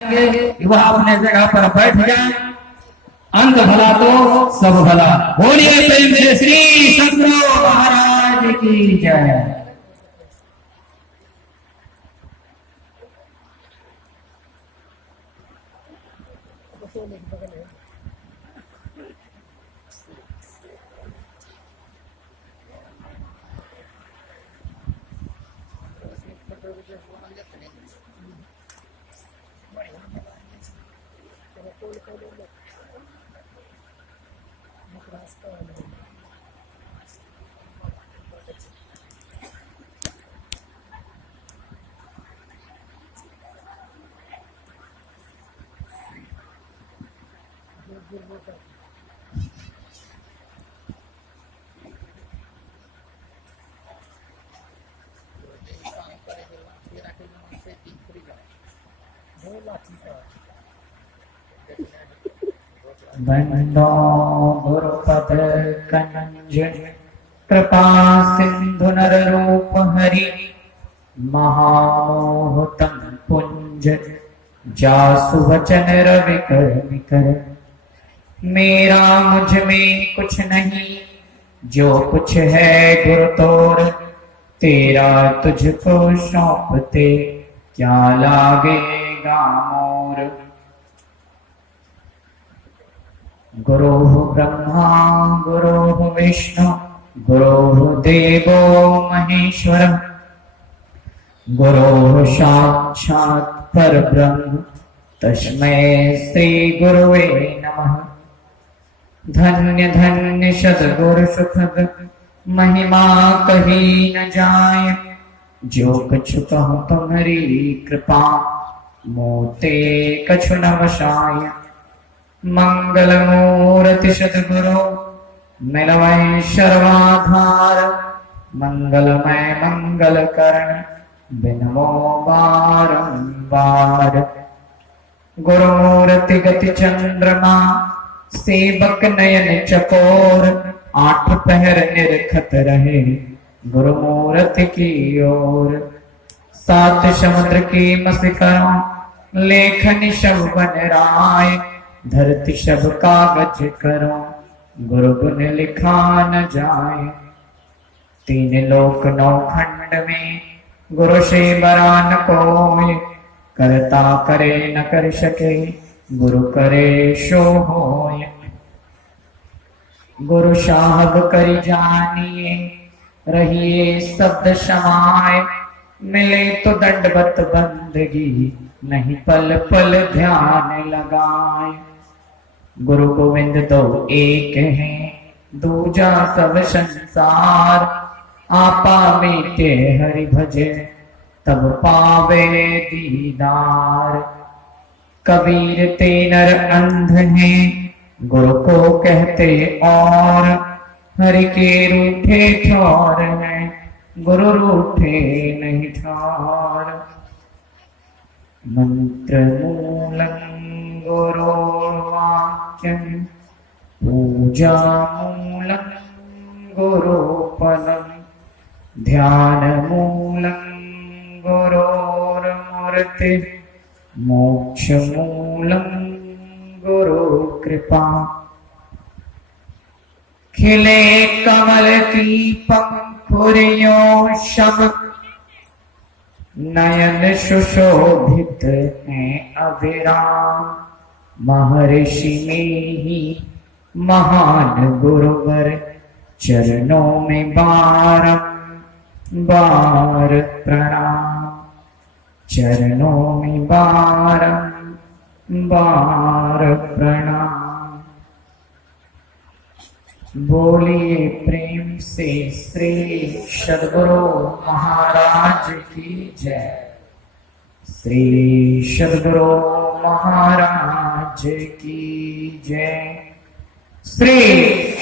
वह अपने जगह पर बैठ जाए। अंत भला तो सब भला। बोलिए प्रेम से श्री सतगुरु महाराज की जय। बंदो गुरुपद कंज कृपा सिंधु नर रूप हरि महामोहतम पुंज जासु वचन रवि कर विकर। मेरा मुझ में कुछ नहीं जो कुछ है गुरु तोर, तेरा तुझको सौंपते क्या लागेगा मोर। गुरु ब्रह्मा गुरु विष्णु गुरु देवो महेश्वर, गुरु साक्षात् परब्रह्म तस्मै श्री गुरुवे नमः। धन्य धन्य सद्गुरु सुखद महिमा कही न जाय, जो कुछ कहूँ तुम्हारी कृपा मोते कछु न वसाय। मंगल मूर्ति सद्गुरु मिलवै सर्वाधार, मंगलमय मंगल करण बिनवो बारंबार। गुरुमूर्ति गति चंद्रमा सेवक नयन चकोर, आठ पहर निरखत रहे गुरुमूर्ति की ओर। सात समुद्र की मस्करों लेखन सब बन राय, धरती सब कागज करो गुरु गुण लिखा न जाए। तीन लोक नौ खंड में गुरु से बरा न कोय, करता करे न कर सके गुरु करे सो होय। गुरु साहब करि जानिए रहिए शब्द समाय, मिले तो दंडवत बंदगी नहीं पल पल ध्यान लगाए। गुरु गोविंद तो एक है दूजा सब संसार, आपा मीटे हरि भजे तब पावे दीदार। कबीर ते नर अंध है गुरु को कहते और, हरि के रूठे ठौर है गुरु रूठे नहीं ठौर। मंत्र मूलं गुरु वाक्यं, पूजा मूलं गुरुपदं, ध्यान मूलं गुरोर्मूर्ति, मोक्ष मूलं गुरु कृपा। खिले कमल की पंखुरियों शम, नयन सुशोभित हैं अभिराम। महर्षि में ही महान गुरुवर, चरणों में बारंबार प्रणाम। चरणों में बारंबार प्रणाम। बोलिए प्रेम से श्री सद्गुरु महाराज की जय। श्री सद्गुरु महाराज की जय। श्री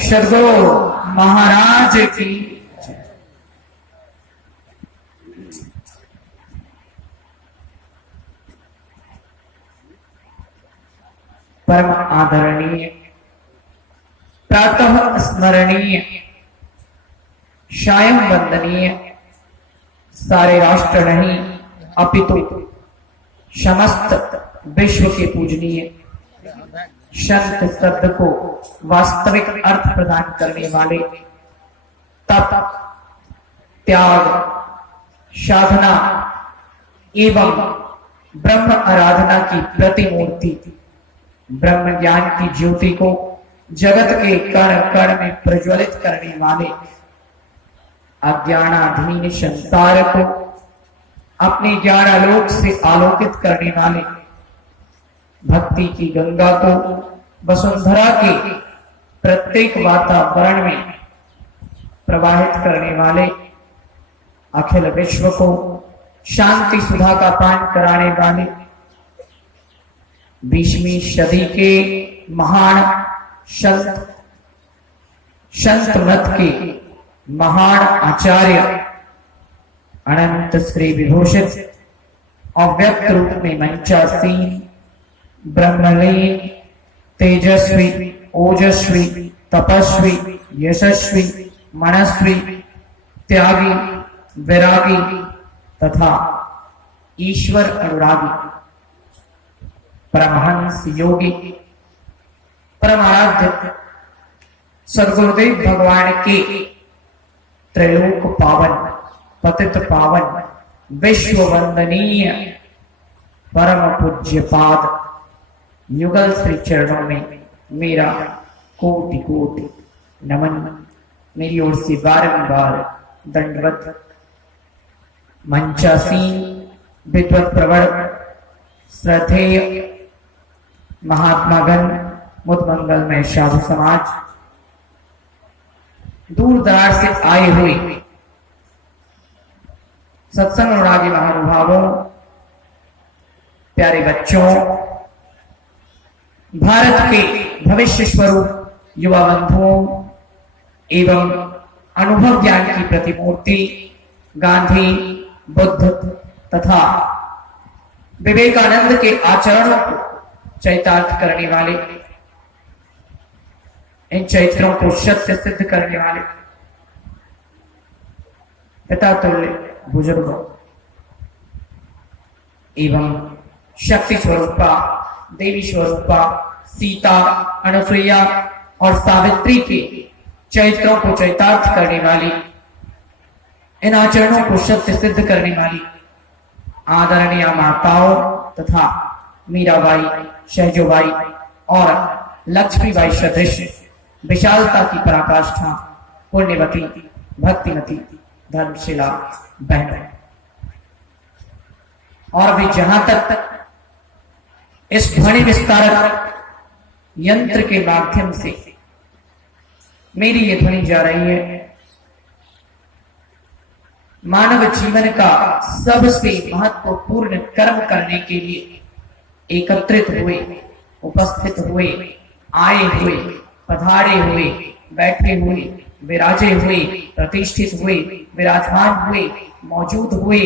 सद्गुरु महाराज की जय। परम आदरणीय, प्रातः स्मरणीय, सायं वंदनीय, सारे राष्ट्र नहीं अपितु समस्त विश्व के पूजनीय संत शब्द को वास्तविक अर्थ प्रदान करने वाले, तप, त्याग, साधना एवं ब्रह्म आराधना की प्रतिमूर्ति, ब्रह्म ज्ञान की ज्योति को जगत के कण कण में प्रज्वलित करने वाले, अज्ञानाधीन संसार को अपने ज्ञान आलोक से आलोकित करने वाले, भक्ति की गंगा को वसुंधरा के प्रत्येक वातावरण में प्रवाहित करने वाले, अखिल विश्व को शांति सुधा का पान कराने वाले, 20वीं सदी के महान संत मत के महान आचार्य, अनंत श्री विभूषित अव्यक्त रूप में मंचासीन, ब्रह्मलीन, तेजस्वी, ओजस्वी, तपस्वी, यशस्वी, मनस्वी, त्यागी, वैरागी तथा ईश्वर अनुरागी, परमहंस योगी, परमाराध्य सदगुरुदेव भगवान के त्रैलोक पावन, पतित पावन, विश्व वंदनीय परम पूज्य पाद युगल श्री चरणों में मेरा कोटि कोटि नमन, मेरी ओर से बारंबार दंडवत। मंचासीन विद्वत प्रवर श्रद्धेय महात्मागण, मुदमंगलमय साधु समाज, दूर दराज से आए हुए सत्संग अनुरागी महानुभावों, प्यारे बच्चों, भारत के भविष्य स्वरूप युवा बंधुओं एवं अनुभव ज्ञान की प्रतिमूर्ति गांधी, बुद्ध तथा विवेकानंद के आचरणों को चरितार्थ करने वाले, इन चरित्रों को सत्य सिद्ध करने वाले पिता तुल्य बुजुर्गों एवं शक्ति स्वरूपा, देवी स्वरूपा सीता, अनुसुईया और सावित्री के चरित्रों को चरितार्थ करने वाली, इन आचरणों को सत्य सिद्ध करने वाली आदरणीय माताओं तथा मीराबाई, शहजोबाई और लक्ष्मीबाई सदृश विशालता की पराकाष्ठा पुण्यवती, भक्तिमती, धर्मशिला बहनों, और भी जहां तक इस ध्वनि विस्तारक यंत्र के माध्यम से मेरी ये ध्वनि जा रही है, मानव जीवन का सबसे महत्वपूर्ण कर्म करने के लिए एकत्रित हुए, उपस्थित हुए, आए हुए, पधारे हुए, बैठे हुए, विराजे हुए, प्रतिष्ठित हुए, विराजमान हुए, मौजूद हुए,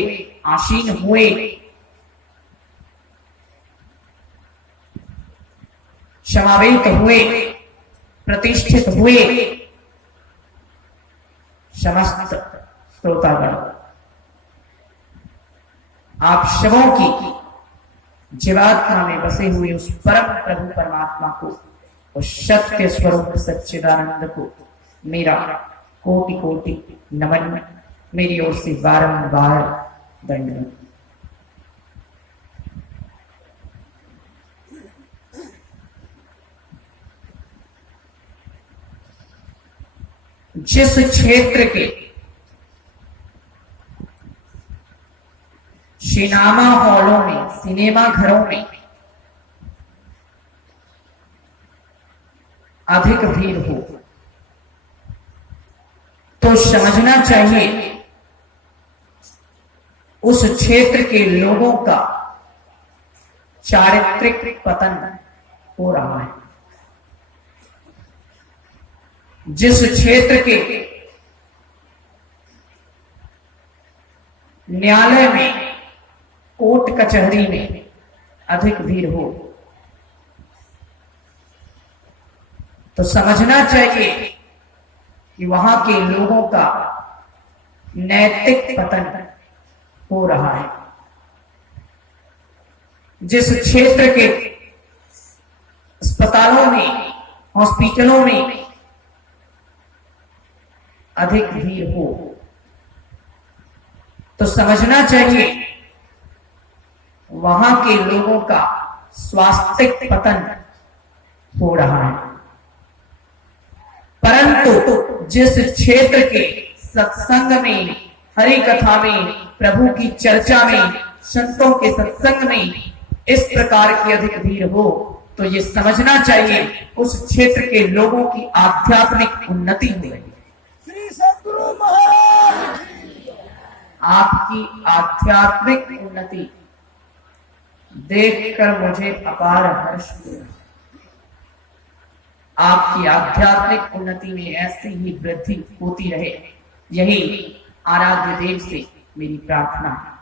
आसीन हुए, समावेत हुए, प्रतिष्ठित हुए समस्त श्रोतागण, आप सबों की जीवात्मा में बसे हुए उस परम प्रभु परमात्मा को, उस सत्य स्वरूप सच्चिदानंद को मेरा कोटि कोटि नमन, मेरी ओर से बारंबार दंडवत। जिस क्षेत्र के सिनेमा हॉलों में, सिनेमा घरों में अधिक भीड़ हो तो समझना चाहिए उस क्षेत्र के लोगों का चारित्रिक पतन हो रहा है। जिस क्षेत्र के न्यायालय में, कोर्ट कचहरी में अधिक भीड़ हो तो समझना चाहिए कि वहां के लोगों का नैतिक पतन हो रहा है। जिस क्षेत्र के अस्पतालों में, हॉस्पिटलों में अधिक भीड़ हो तो समझना चाहिए वहां के लोगों का स्वास्थ्य पतन हो रहा है। परंतु जिस क्षेत्र के सत्संग में, हरि कथा में, प्रभु की चर्चा में, संतों के सत्संग में इस प्रकार की अधिक भीड़ हो तो ये समझना चाहिए उस क्षेत्र के लोगों की आध्यात्मिक उन्नति हो रही है। श्री सद्गुरु महाराज आपकी आध्यात्मिक उन्नति देखकर मुझे अपार हर्ष हुआ। आपकी आध्यात्मिक उन्नति में ऐसी ही वृद्धि होती रहे, यही आराध्य देव से मेरी प्रार्थना है।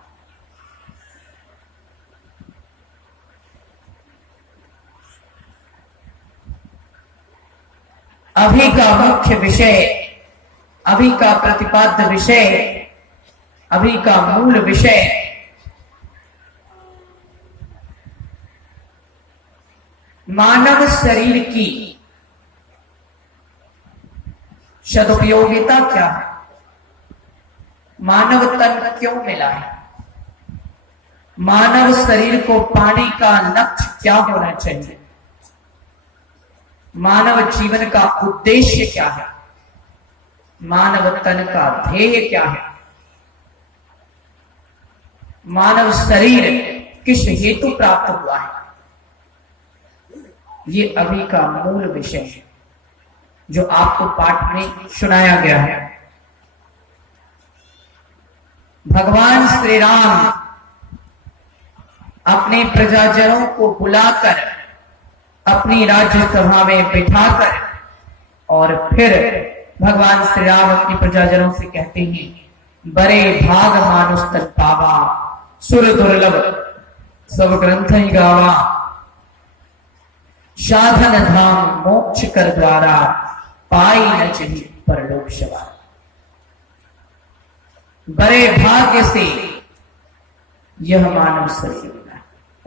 अभी का मुख्य विषय, अभी का प्रतिपाद्य विषय, अभी का मूल विषय मानव शरीर की सदुपयोगिता क्या है, मानव तन क्यों मिला है, मानव शरीर को पाने का लक्ष्य क्या होना चाहिए, मानव जीवन का उद्देश्य क्या है, मानव तन का ध्येय क्या है, मानव शरीर किस हेतु प्राप्त हुआ है, ये अभी का मूल विषय है जो आपको पाठ में सुनाया गया है। भगवान श्री राम अपने प्रजाजनों को बुलाकर अपनी राज्यसभा में बिठाकर और फिर भगवान श्री राम अपनी प्रजाजनों से कहते हैं, बड़े भाग मानुष तन पावा, सुर दुर्लभ सब ग्रंथ ही गावा, साधन धाम मोक्ष कर द्वारा, पाई न चाहिए परलोक सवार। बड़े भाग्य से यह मानव शरीर मिला।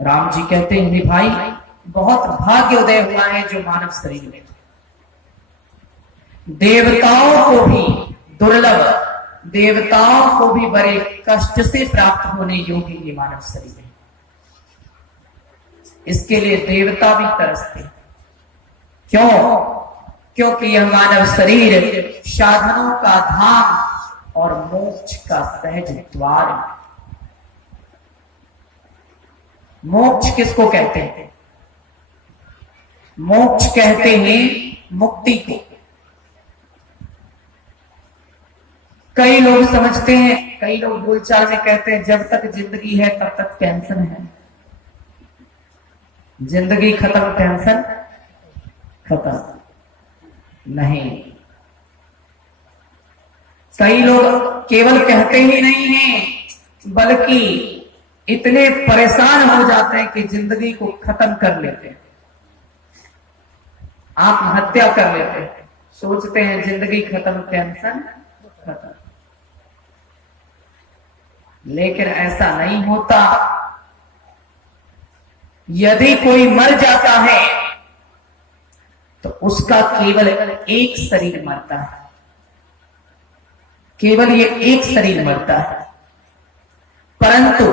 राम जी कहते हैं, भाई बहुत भाग्योदय हुआ है जो मानव शरीर में। देवताओं को भी दुर्लभ, देवताओं को भी बड़े कष्ट से प्राप्त होने योग्य ये मानव शरीर है। इसके लिए देवता भी तरसते हैं। क्यों? क्योंकि यह मानव शरीर साधनों का धाम और मोक्ष का सहज द्वार है। मोक्ष किसको कहते हैं? मोक्ष कहते हैं मुक्ति को। कई लोग समझते हैं, कई लोग बोलचाल में कहते हैं, जब तक जिंदगी है तब तक टेंशन है, जिंदगी खत्म टेंशन खत्म नहीं। कई लोग केवल कहते ही नहीं हैं बल्कि इतने परेशान हो जाते हैं कि जिंदगी को खत्म कर लेते हैं, आत्महत्या कर लेते हैं, सोचते हैं जिंदगी खत्म टेंशन खत्म। लेकिन ऐसा नहीं होता। यदि कोई मर जाता है तो उसका केवल एक शरीर मरता है, केवल ये एक शरीर मरता है। परंतु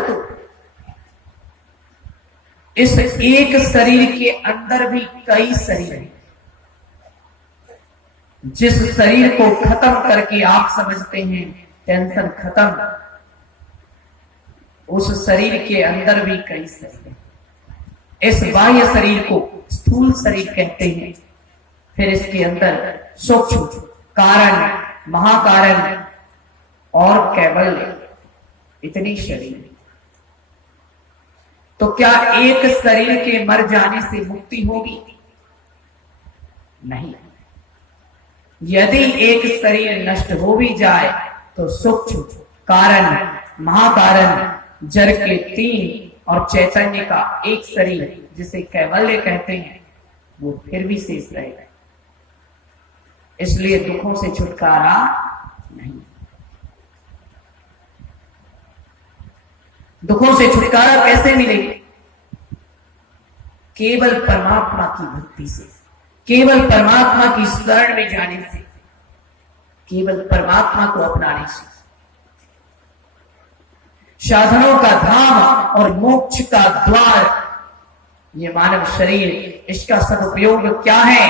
इस एक शरीर के अंदर भी कई शरीर हैं। जिस शरीर को खत्म करके आप समझते हैं टेंशन खत्म, उस शरीर के अंदर भी कई शरीर हैं। इस बाह्य शरीर को स्थूल शरीर कहते हैं। फिर इसके अंदर सूक्ष्म, कारण, महाकारण और कैवल्य, इतनी शरीर। तो क्या एक शरीर के मर जाने से मुक्ति होगी? नहीं। यदि एक शरीर नष्ट हो भी जाए तो सूक्ष्म, कारण, महाकारण, जड़ के 3 और चैतन्य का एक शरीर जिसे कैवल्य कहते हैं वो फिर भी शेष रहेगा। इसलिए दुखों से छुटकारा नहीं। दुखों से छुटकारा कैसे मिलेगा? केवल परमात्मा की भक्ति से, केवल परमात्मा की शरण में जाने से, केवल परमात्मा को अपनाने से। साधनों का धाम और मोक्ष का द्वार ये मानव शरीर, इसका सदुपयोग क्या है?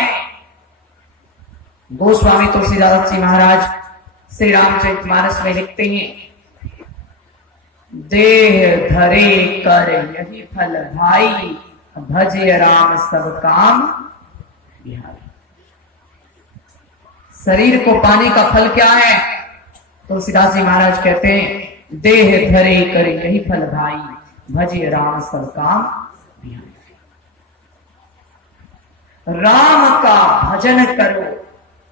गोस्वामी तुलसीदास जी महाराज श्री रामचरितमानस में लिखते हैं, देह धरे कर यही फल भाई, भजे राम सब काम बिहारी। शरीर को पाने का फल क्या है? तुलसीदास जी महाराज कहते हैं, देह धरे कर यही फल भाई, भजे राम सब काम बिहारी। राम का भजन करो,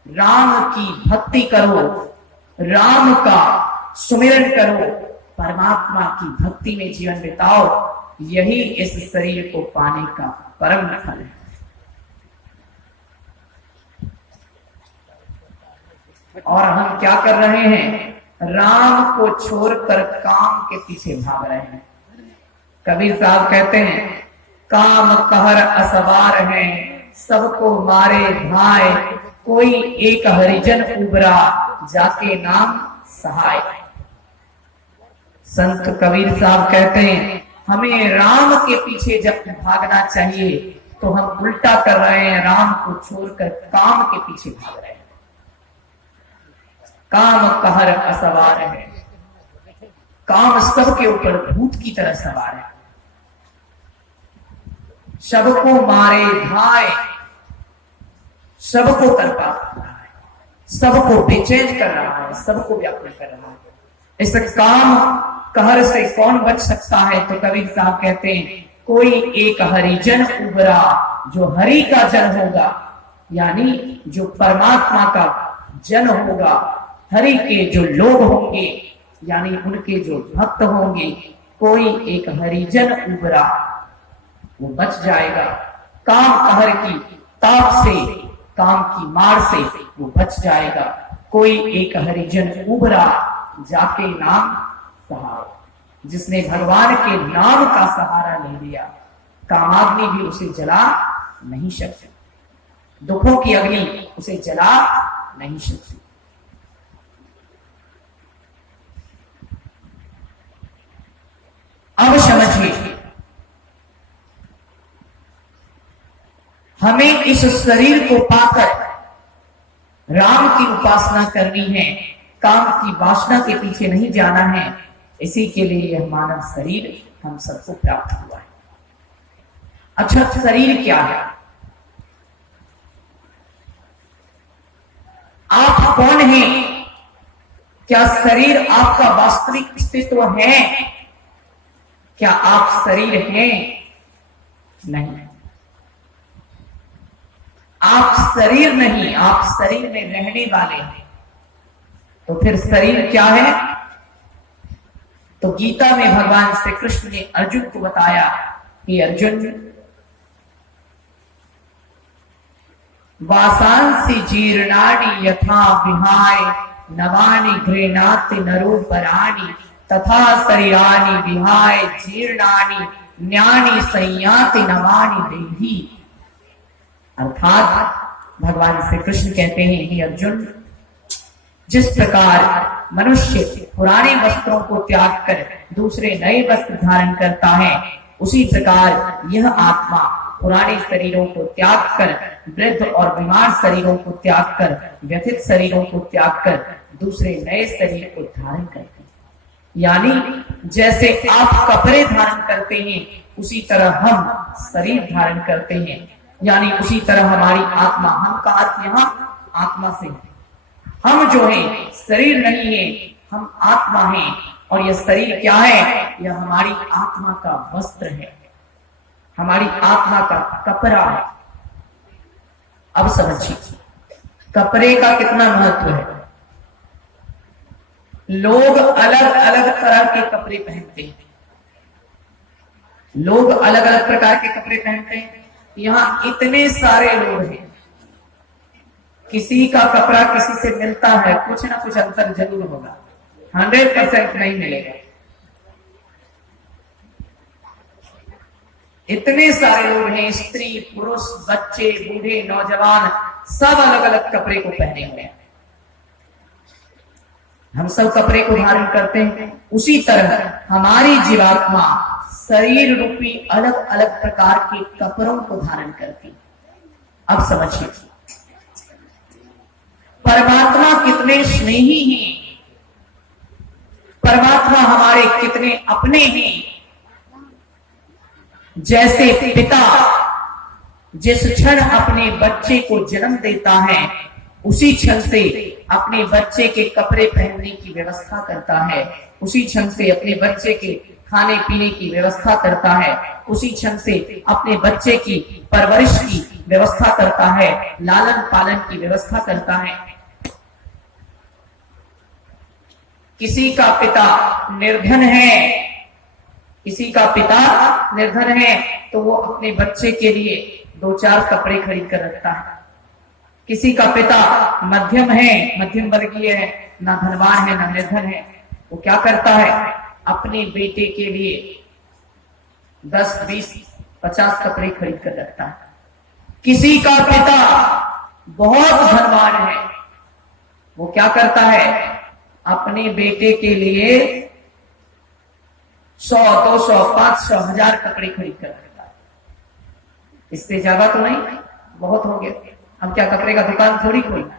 राम की भक्ति करो, राम का सुमिरन करो, परमात्मा की भक्ति में जीवन बिताओ, यही इस शरीर को पाने का परम फल है। और हम क्या कर रहे हैं? राम को छोड़कर काम के पीछे भाग रहे हैं। कबीर साहब कहते हैं, काम कहर असवार है, सबको मारे धाय, कोई एक हरिजन उबरा, जाके नाम सहाय। संत कबीर साहब कहते हैं, हमें राम के पीछे जब भागना चाहिए तो हम उल्टा कर रहे हैं, राम को छोड़कर काम के पीछे भाग रहे हैं। काम कहर असवार है, काम सबके ऊपर भूत की तरह सवार है। सबको मारे धाय, सबको तड़पा रहा है, सबको बेचैन कर रहा है, सबको व्याकुल कर रहा है। इस काम कहर से कौन बच सकता है? तो कबीर साहब कहते हैं, कोई एक हरिजन उबरा, जो हरि का जन होगा, यानी जो परमात्मा का जन होगा, हरि के जो लोग होंगे, यानी उनके जो भक्त होंगे, कोई एक हरिजन उबरा, वो बच जाएगा। काम कहर की ताप से, काम की मार से वो बच जाएगा। कोई एक हरिजन उबरा, जाके नाम सहारा। जिसने भगवान के नाम का सहारा ले लिया, कामाग्नि भी उसे जला नहीं सकती, दुखों की अग्नि उसे जला नहीं सकती। अब समझिए, हमें इस शरीर को पाकर राम की उपासना करनी है, काम की वासना के पीछे नहीं जाना है। इसी के लिए यह मानव शरीर हम सबको प्राप्त हुआ है। अच्छा, शरीर क्या है? आप कौन हैं? क्या शरीर आपका वास्तविक अस्तित्व है? क्या आप शरीर हैं? नहीं, आप शरीर नहीं, आप शरीर में रहने वाले हैं। तो फिर शरीर क्या है? तो गीता में भगवान श्री कृष्ण ने अर्जुन को बताया कि अर्जुन, वासांसि जीर्णानि यथा विहाय, नवानि गृह्णाति नरोपराणि, तथा शरीरानि विहाय जीर्णानि, न्यानि संयाति नवानि देहि। अर्थात भगवान श्री कृष्ण कहते हैं, हे अर्जुन, जिस प्रकार मनुष्य पुराने वस्त्रों को त्याग कर दूसरे नए वस्त्र धारण करता है, उसी प्रकार यह आत्मा पुराने शरीरों को त्याग कर, वृद्ध और बीमार शरीरों को त्याग कर, व्यथित शरीरों को त्याग कर दूसरे नए शरीर को धारण करते हैं। यानी जैसे आप कपड़े धारण करते हैं, उसी तरह हम शरीर धारण करते हैं। यानी उसी तरह हमारी आत्मा, हम का अर्थ यहाँ आत्मा से है। हम जो है शरीर नहीं है, हम आत्मा हैं। और यह शरीर क्या है? यह हमारी आत्मा का वस्त्र है, हमारी आत्मा का कपड़ा है। अब समझिए कपड़े का कितना महत्व है। लोग अलग अलग तरह के कपड़े पहनते हैं, लोग अलग अलग प्रकार के कपड़े पहनते हैं। यहाँ इतने सारे लोग हैं, किसी का कपड़ा किसी से मिलता है, कुछ ना कुछ अंतर जरूर होगा, 100% नहीं मिलेगा। इतने सारे लोग हैं, स्त्री पुरुष बच्चे बूढ़े नौजवान, सब अलग अलग कपड़े को पहने हुए हैं। हम सब कपड़े को धारण करते हैं, उसी तरह हमारी जीवात्मा शरीर रूपी अलग अलग प्रकार के कपड़ों को धारण करती। अब समझिए परमात्मा कितने स्नेही हैं, परमात्मा हमारे कितने अपने हैं। जैसे पिता जिस क्षण अपने बच्चे को जन्म देता है उसी क्षण से अपने बच्चे के कपड़े पहनने की व्यवस्था करता है, उसी क्षण से अपने बच्चे के खाने पीने की व्यवस्था करता है, उसी क्षण से अपने बच्चे की परवरिश की व्यवस्था करता है, लालन पालन की व्यवस्था करता है। किसी का पिता निर्धन है, किसी का पिता निर्धन है तो वो अपने बच्चे के लिए 2-4 कपड़े खरीद कर रखता है। किसी का पिता मध्यम है, मध्यम वर्गीय है, ना धनवान है ना निर्धन है, वो क्या करता है अपने बेटे के लिए 10, 20, 50 कपड़े खरीद कर रखता है। किसी का पिता बहुत धनवान है, वो क्या करता है अपने बेटे के लिए 100, 200, 500, 1000 कपड़े खरीद कर रखता है। इससे ज्यादा तो नहीं, बहुत हो गया। हम क्या कपड़े का दुकान थोड़ी खोलना।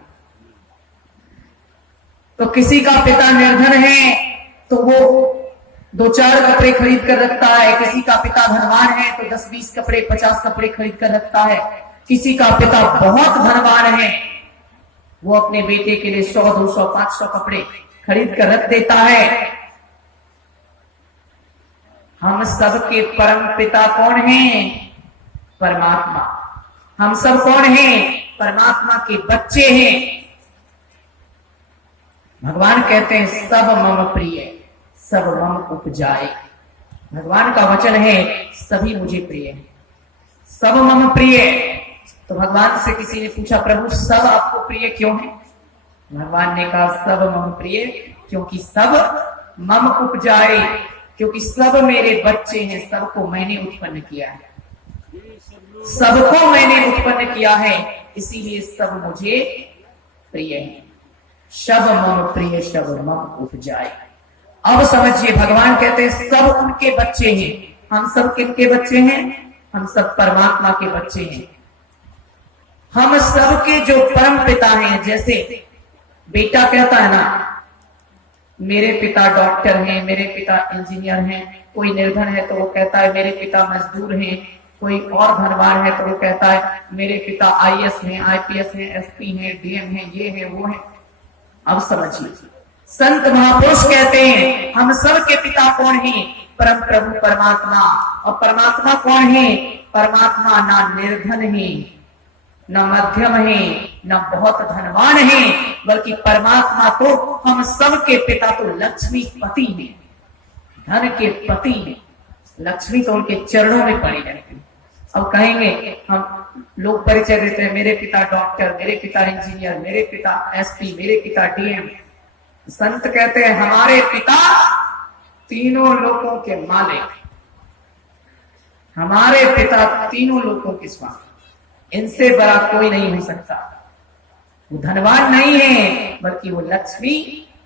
तो किसी का पिता निर्धन है तो वो 2-4 कपड़े खरीद कर रखता है। किसी का पिता धनवान है तो 10, 20 कपड़े, 50 कपड़े खरीद कर रखता है। किसी का पिता बहुत धनवान है, वो अपने बेटे के लिए 100, 200, 500 कपड़े खरीद कर रख देता है। हम सबके परम पिता कौन हैं? परमात्मा। हम सब कौन हैं? परमात्मा के बच्चे हैं। भगवान कहते हैं सब मम प्रिय, सब मम उपजाए। भगवान का वचन है सभी मुझे प्रिय है, सब मम प्रिय। तो भगवान से किसी ने पूछा प्रभु सब आपको प्रिय क्यों है? भगवान ने कहा सब मम प्रिय क्योंकि सब मम उपजाए, क्योंकि सब मेरे बच्चे हैं, सबको मैंने उत्पन्न किया है, सबको मैंने उत्पन्न किया है, इसीलिए सब मुझे प्रिय है। शब मम प्रिय शब मम उपजाए। अब समझिए भगवान कहते हैं सब उनके बच्चे हैं। हम सब किनके बच्चे हैं? हम सब परमात्मा के बच्चे हैं। हम सब के जो परम पिता हैं, जैसे बेटा कहता है ना मेरे पिता डॉक्टर हैं, मेरे पिता इंजीनियर हैं, कोई निर्धन है तो वो कहता है मेरे पिता मजदूर हैं, कोई और धनवान है तो वो कहता है मेरे पिता IAS हैं, IPS हैं, SP हैं, DM हैं, ये है वो है। अब समझिए संत महापुरुष कहते हैं हम सब के पिता कौन है? परम प्रभु परमात्मा। और परमात्मा कौन है? परमात्मा ना निर्धन है, न मध्यम है, न बहुत धनवान है, बल्कि परमात्मा तो हम सब के पिता तो लक्ष्मी पति है, धन के पति है। लक्ष्मी तो उनके चरणों में पड़ी रहती है। अब कहेंगे हम लोग परिचय देते हैं मेरे पिता डॉक्टर, मेरे पिता इंजीनियर, मेरे पिता SP, मेरे पिता DM। संत कहते हैं हमारे पिता तीनों लोकों के मालिक, हमारे पिता तीनों लोकों के स्वामी, इनसे बड़ा कोई नहीं हो सकता। वो धनवान नहीं है बल्कि वो लक्ष्मी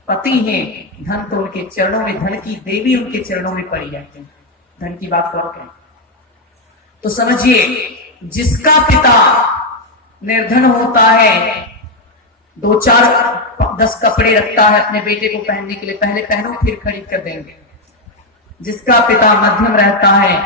पति हैं। धन तो उनके चरणों में, धन की देवी उनके चरणों में पड़ी रहती है। धन की बात और कहें तो समझिए जिसका पिता निर्धन होता है 2-4, 10 कपड़े रखता है अपने बेटे को पहनने के लिए, पहले पहनो फिर खरीद कर देंगे। जिसका पिता मध्यम रहता है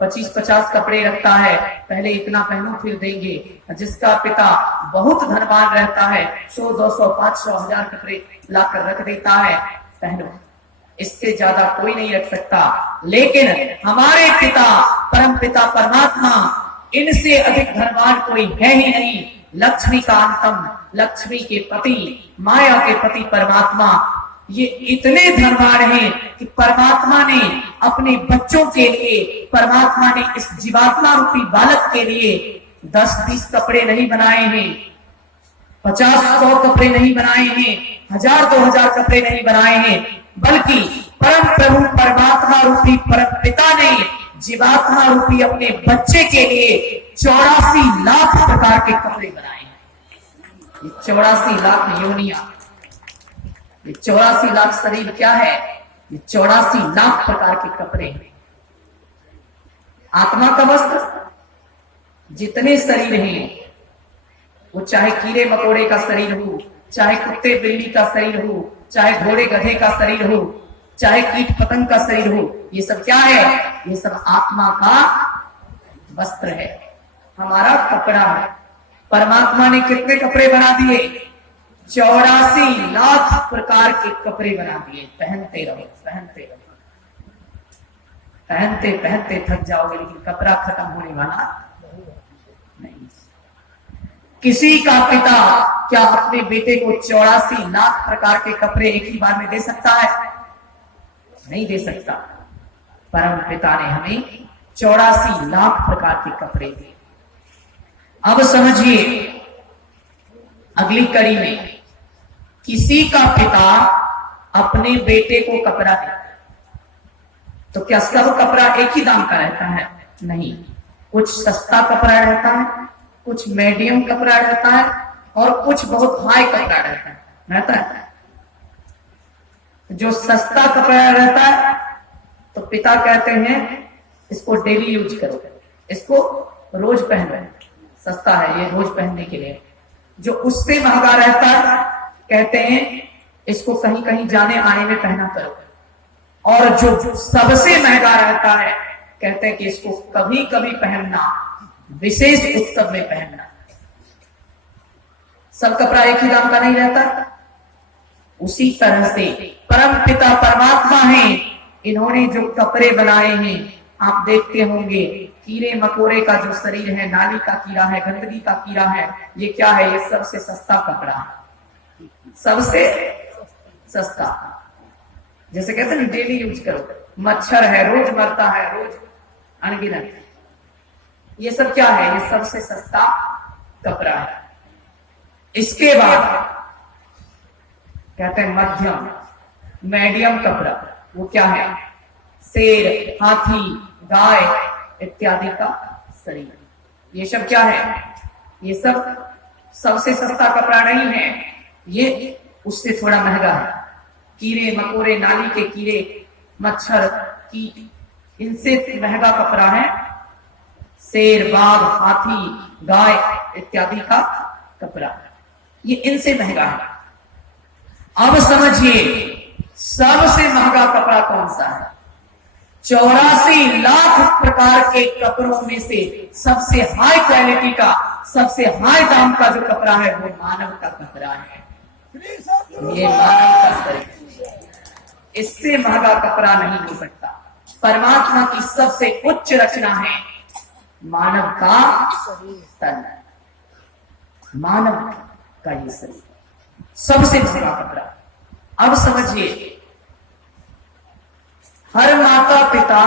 25-50 कपड़े रखता है, पहले इतना पहनो फिर देंगे। जिसका पिता बहुत धनवान रहता है 100, 200, 500, 1000 कपड़े लाकर रख देता है, पहनो। इससे ज्यादा कोई नहीं रख सकता। लेकिन हमारे पिता परम पिता परमात्मा, इनसे अधिक धनवान कोई है ही नहीं। लक्ष्मी का अंतम, लक्ष्मी के पति, माया के पति परमात्मा, ये इतने धनवान हैं कि परमात्मा ने अपने बच्चों के लिए, परमात्मा ने इस जीवात्मा रूपी बालक के लिए 10-20 कपड़े नहीं बनाए हैं, 50-100 कपड़े नहीं बनाए हैं, 1000-2000 कपड़े नहीं बनाए हैं, बल्कि परम प्रभु परमात्मा रूपी परम पिता ने जीवात्मा रूपी अपने बच्चे के लिए 84 लाख प्रकार के कपड़े बनाए हैं। ये 84 लाख योनियां, ये 84 लाख शरीर क्या है? ये 84 लाख प्रकार के कपड़े हैं। आत्मा का वस्त्र, जितने शरीर हैं, वो चाहे कीड़े मकोड़े का शरीर हो, चाहे कुत्ते बिल्ली का शरीर हो, चाहे घोड़े गधे का शरीर हो, चाहे कीट पतंग का शरीर हो, ये सब क्या है? ये सब आत्मा का वस्त्र है, हमारा कपड़ा है। परमात्मा ने कितने कपड़े बना दिए? 84 लाख प्रकार के कपड़े बना दिए। पहनते रहो, पहनते रहो, पहनते पहनते थक जाओगे, लेकिन कपड़ा खत्म होने वाला नहीं। किसी का पिता क्या अपने बेटे को 84 लाख प्रकार के कपड़े एक ही बार में दे सकता है? नहीं दे सकता। परम पिता ने हमें 84 लाख प्रकार के कपड़े दिए। अब समझिए, अगली कड़ी में किसी का पिता अपने बेटे को कपड़ा देता है, तो क्या सब कपड़ा एक ही दाम का रहता है? नहीं, कुछ सस्ता कपड़ा रहता है, कुछ मीडियम कपड़ा रहता है, और कुछ बहुत हाई कपड़ा रहता है। जो सस्ता कपड़ा रहता है तो पिता कहते हैं इसको डेली यूज करो, इसको रोज पहनो, सस्ता है ये रोज पहनने के लिए। जो उससे महंगा रहता है कहते हैं इसको कहीं कहीं जाने आने में पहना करो, और जो सबसे महंगा रहता है कहते हैं कि इसको कभी कभी पहनना, विशेष उत्सव में पहनना। सब कपड़ा एक ही दाम का नहीं रहता। उसी तरह से परम पिता परमात्मा है, इन्होंने जो कपड़े बनाए हैं, आप देखते होंगे कीड़े मकोड़े का जो शरीर है, नाली का कीड़ा है, गंदगी का कीड़ा है, ये क्या है? ये सबसे सस्ता कपड़ा है, सबसे सस्ता। जैसे कहते हैं डेली यूज करो। मच्छर है, रोज मरता है, रोज अनगिनत। ये सब क्या है? ये सबसे सस्ता कपड़ा है। इसके बाद कहते हैं मध्यम, मीडियम कपड़ा। वो क्या है? शेर, हाथी, गाय इत्यादि का शरीर। ये सब क्या है? ये सब सबसे सस्ता कपड़ा नहीं है, ये उससे थोड़ा महंगा है। कीड़े मकोड़े, नाली के कीड़े, मच्छर, कीट, इनसे महंगा कपड़ा है शेर, बाघ, हाथी, गाय इत्यादि का कपड़ा। ये इनसे महंगा है। अब समझिए सबसे महंगा कपड़ा कौन सा है? 84 लाख प्रकार के कपड़ों में से सबसे हाई क्वालिटी का, सबसे हाई दाम का जो कपड़ा है वो मानव का कपड़ा है। ये मानव का शरीर, इससे महंगा कपड़ा नहीं हो सकता। परमात्मा की सबसे उच्च रचना है मानव का तन, मानव का ये शरीर, सबसे महंगा कपड़ा। अब समझिए, हर माता पिता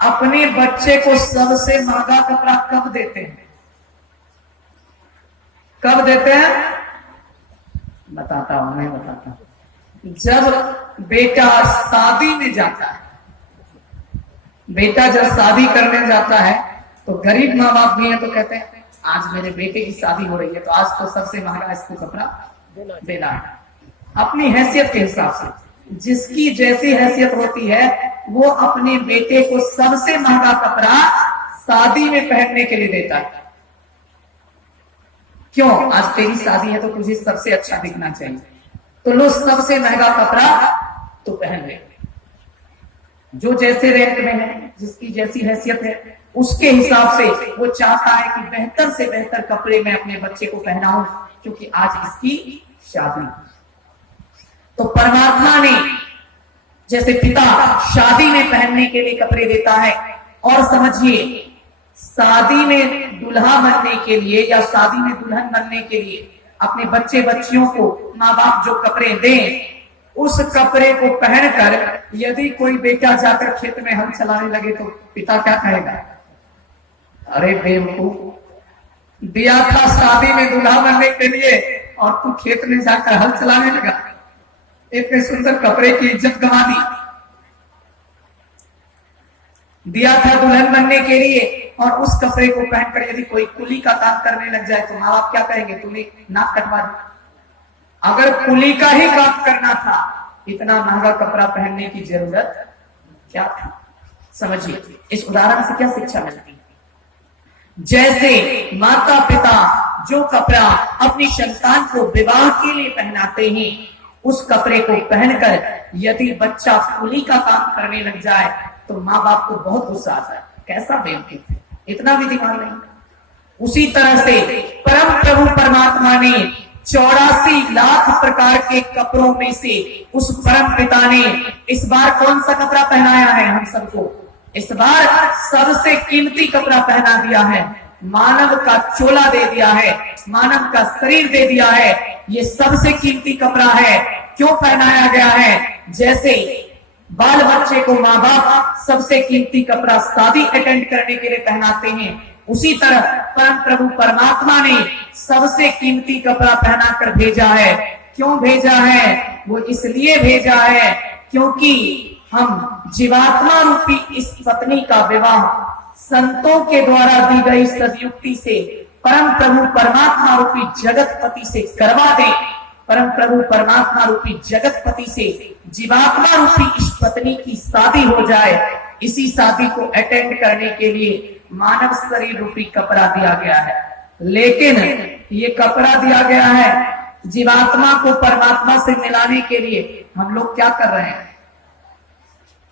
अपने बच्चे को सबसे महंगा कपड़ा कब देते हैं? कब देते हैं? बताता हूं, मैं बताता हूं। जब बेटा शादी में जाता है, बेटा जब शादी करने जाता है तो गरीब माँ बाप भी हैं तो कहते हैं आज मेरे बेटे की शादी हो रही है तो आज तो सबसे महंगा इसको कपड़ा देना है। अपनी हैसियत के हिसाब से, जिसकी जैसी हैसियत होती है वो अपने बेटे को सबसे महंगा कपड़ा शादी में पहनने के लिए देता है। क्यों? आज तेरी शादी है तो तुझे सबसे अच्छा दिखना चाहिए, तो लो सबसे महंगा कपड़ा तो पहन ले। जो जैसे रैंक में है, जिसकी जैसी हैसियत है, उसके हिसाब से वो चाहता है कि बेहतर से बेहतर कपड़े मैं अपने बच्चे को पहनाऊं, क्योंकि आज इसकी शादी। तो परमात्मा ने जैसे पिता शादी में पहनने के लिए कपड़े देता है, और समझिए शादी में दूल्हा बनने के लिए या शादी में दुल्हन बनने के लिए अपने बच्चे बच्चियों को माँ बाप जो कपड़े दें, उस कपड़े को पहनकर यदि कोई बेटा जाकर खेत में हल चलाने लगे तो पिता क्या कहेगा? अरे बेवकूफ, दिया था शादी में दूल्हा बनने के लिए और तू खेत में जाकर हल चलाने लगा, इतने सुंदर कपड़े की इज्जत गंवा दी। दिया था दुल्हन बनने के लिए, और उस कपड़े को पहनकर यदि कोई कुली का काम करने लग जाए तो माँ बाप क्या कहेंगे, तूने नाक कटवा दी। अगर कुली का ही काम करना था, इतना महंगा कपड़ा पहनने की जरूरत क्या था। समझिए इस उदाहरण से क्या शिक्षा मिलती है। जैसे माता पिता जो कपड़ा अपनी संतान को विवाह के लिए पहनाते हैं, उस कपड़े को पहनकर यदि बच्चा कुली का काम करने लग जाए तो माँ बाप को बहुत गुस्सा आता है, कैसा बेवकूफ है, इतना भी दिमाग नहीं। उसी तरह से परम प्रभु परमात्मा ने 84 लाख प्रकार के कपड़ों में से उस परम पिता ने इस बार कौन सा कपड़ा पहनाया है हम सबको, इस बार सबसे कीमती कपड़ा पहना दिया है, मानव का चोला दे दिया है, मानव का शरीर दे दिया है। ये सबसे कीमती कपड़ा है। क्यों पहनाया गया है? जैसे बाल बच्चे को माँ बाप सबसे कीमती कपड़ा शादी अटेंड करने के लिए पहनाते हैं, उसी तरह परम प्रभु परमात्मा ने सबसे कीमती कपड़ा पहनाकर भेजा है। क्यों भेजा है? वो इसलिए भेजा है क्योंकि हम जीवात्मा रूपी इस पत्नी का विवाह संतों के द्वारा दी गई सदयुक्ति से परम प्रभु परमात्मा रूपी जगतपति से करवा दें। परम प्रभु परमात्मा रूपी जगतपति से जीवात्मा रूपी इस पत्नी की शादी हो जाए। इसी शादी को अटेंड करने के लिए मानव शरीर रूपी कपड़ा दिया गया है। लेकिन ये कपड़ा दिया गया है जीवात्मा को परमात्मा से मिलाने के लिए। हम लोग क्या कर रहे हैं?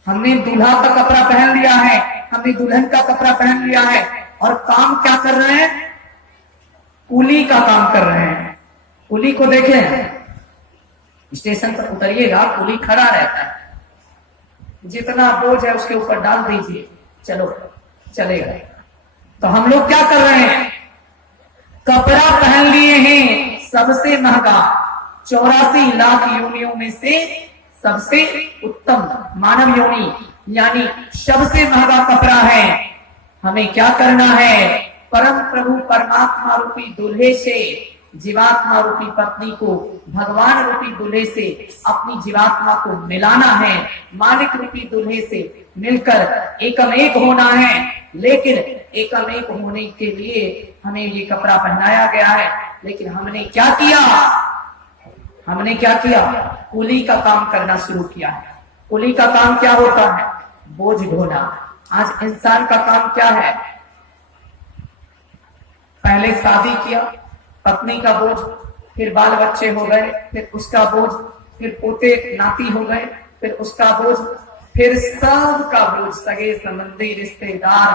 हमने दूल्हा का कपड़ा पहन लिया है, हमने दुल्हन का कपड़ा पहन लिया है, और काम क्या कर रहे हैं? कुली का काम कर रहे हैं। कुली को देखें, स्टेशन पर उतरिएगा, कुली खड़ा रहता है, जितना बोझ है उसके ऊपर डाल दीजिए, चलो चलेगा। तो हम लोग क्या कर रहे हैं? कपड़ा पहन लिए हैं सबसे महंगा, 84 लाख योनियों में से सबसे उत्तम मानव योनि, यानी सबसे महंगा कपड़ा है। हमें क्या करना है? परम प्रभु परमात्मा रूपी दूल्हे से जीवात्मा रूपी पत्नी को भगवान रूपी दूल्हे से अपनी जीवात्मा को मिलाना है, मालिक रूपी दूल्हे से मिलकर एकम एक होना है। लेकिन एकम एक होने के लिए हमें ये कपड़ा पहनाया गया है। लेकिन हमने क्या किया? हमने क्या किया? कुली का काम करना शुरू किया है। कुली का काम क्या होता है? बोझ ढोना। आज इंसान का काम क्या है? पहले शादी किया, पत्नी का बोझ, फिर बाल बच्चे हो गए, फिर उसका बोझ, फिर पोते नाती हो गए, फिर उसका बोझ, फिर सबका बोझ, सगे संबंधी रिश्तेदार